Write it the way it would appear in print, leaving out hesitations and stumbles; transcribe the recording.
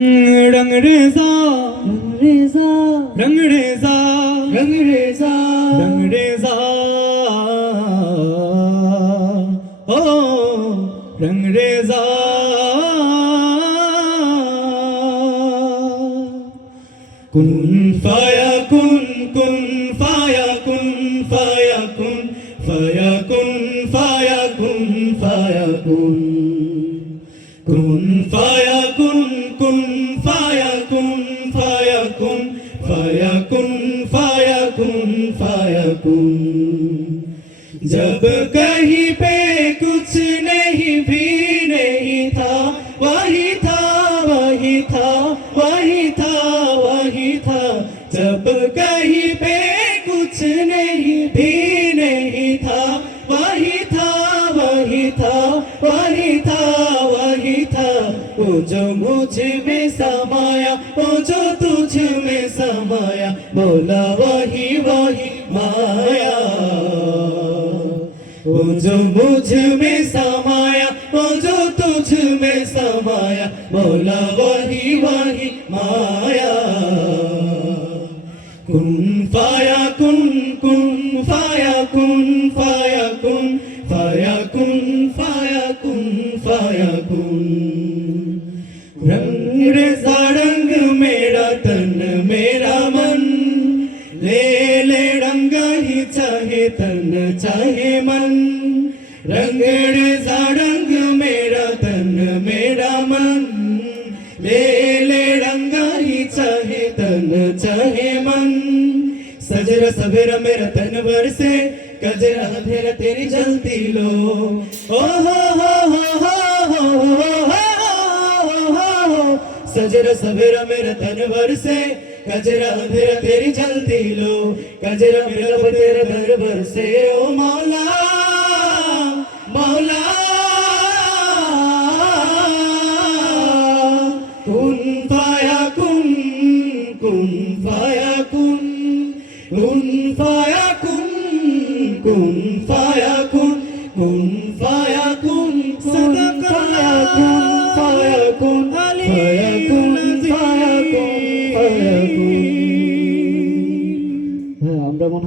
रंगरेजा रंगरेजा रंगरेजा रंगरेजा रंगरेजा ओ रंगरेजा कुन फाया कुन कुन फाया कुन फाया कुन फाया कुन फाया कुन फाया कुन कुन फाया कुन कुन फाया कुन फाया कुन फाया कुन फाया कुन फाया कुन जब कहीं पे कुछ नहीं भी नहीं था वही था वही था वही था वही था जब कहीं पे कुछ नहीं भी नहीं था वही था वही था वही था वही था वो जो मुझ में समाया वो जो तुझ में समाया बोला वही वही माया वो जो मुझ में समाया वो जो तुझ में समाया बोला वही वही माया कुन फाया कुन कुन फाया कुन फाया कुन फाया कुन फाया कुन फाया कुन रंगरेजा रंग मेरा तन मेरा मन ले ले रंगा ही चाहे तन चाहे मन रंगरेजा रंग मेरा तन मेरा मन ले ले रंगा ही चाहे तन चाहे मन सजरा सवेरा मेरा तन भर से कजरा अंधेरा तेरी जलती लो ओ हो सजरा सवेरा मेरा तन भर से कजरा अंधेरा तेरी जलती लो कजरा मेरा तेरा दर भर से ओ मौला मौला कुन फाया कुन कुन फाया कुन कुन फाया कुन कुन फाया कुन फाया कुन सदा फाया कुन